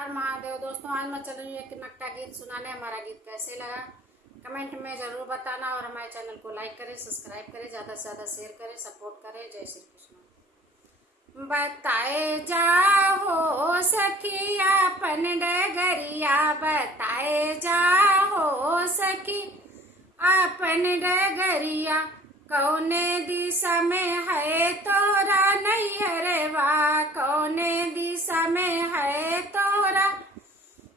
हर महादेव। दोस्तों आज मैं चल रही हूँ एक नक्का गीत सुनाने। हमारा गीत कैसे लगा कमेंट में ज़रूर बताना और हमारे चैनल को लाइक करें, सब्सक्राइब करें, ज़्यादा से ज़्यादा शेयर करें, सपोर्ट करें। जय श्री कृष्ण। बताए जाओ सखिया अपन डगरिया, बताए जाओ सखी अपन डगरिया, कौने दिशा में है तोरा नैहरवा, कौने दिशा में है तोरा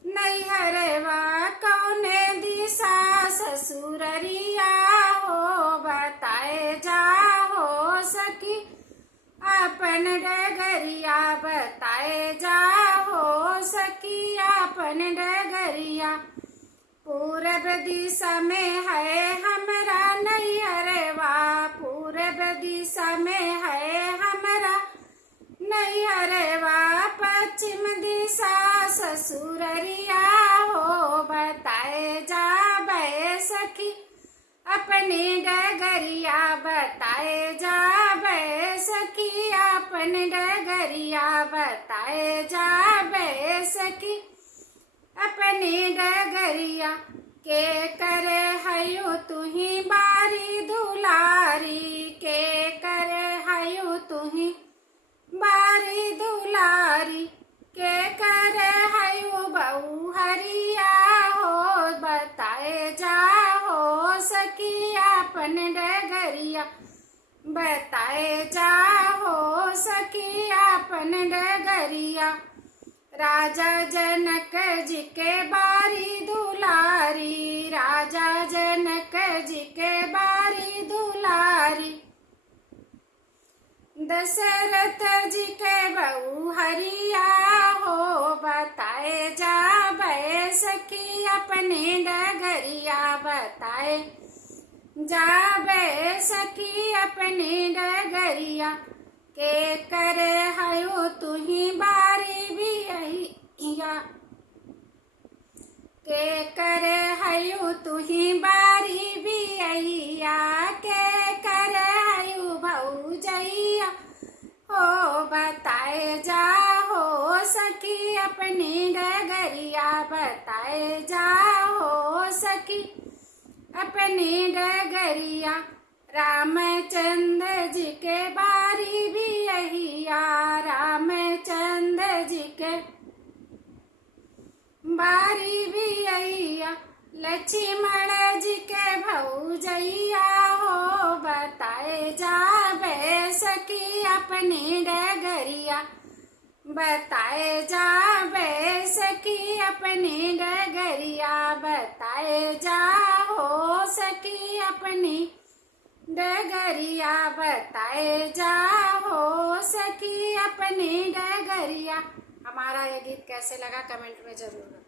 नैहरवा, कौने दिशा ससुररिया हो। बताए जाओ सखी अपन डगरिया, बताए जाओ सखी अपन डगरिया, पूरब दिशा में है हमरा नैहरवा, पूरब दिशा में है हमरा नैहरवा, पश्चिम दिशा ससुररिया हो। बताए जाबे सखी अपनी डगरिया, बताए जाबे सखी अपन डगरिया, बताए जाबे सखी अपनी डगरिया, के करे हयो तुही बारी दुलारी, के करे हयो तुही बारी दुलारी, के करे हयो बहू हरिया हो। बताए जाओ सखी अपन डगरिया, बताए जाओ सखी अपन डगरिया, राजा जनक जी के बारी दुलारी, राजा जनक जी के बारी दुलारी, दशरथ जी के बहू हरिया हो। बताए जाबे सखी अपनी डगरिया, बताए जाबे सखी अपनी डगरिया, के करे हयो तुही बारी बिया, के करे हयो तुही बारी बिया, के करे हयो भौजैया हो। बताए जाओ सखी अपनी डगरिया, बताए जाओ सखी अपनी डगरिया, रामचंद्र जी के बारी बिया, रामचंद्र जी के बारी बिया, लक्ष्मण जी के भौजैया हो। बताए जाबे सखी अपनी डगरिया, बताए जाबे सखी अपनी डगरिया, बताए जाओ सखी अपनी डगरिया, बताए जाओ सखी अपनी डगरिया। हमारा ये गीत कैसे लगा कमेंट में जरूर बताएं।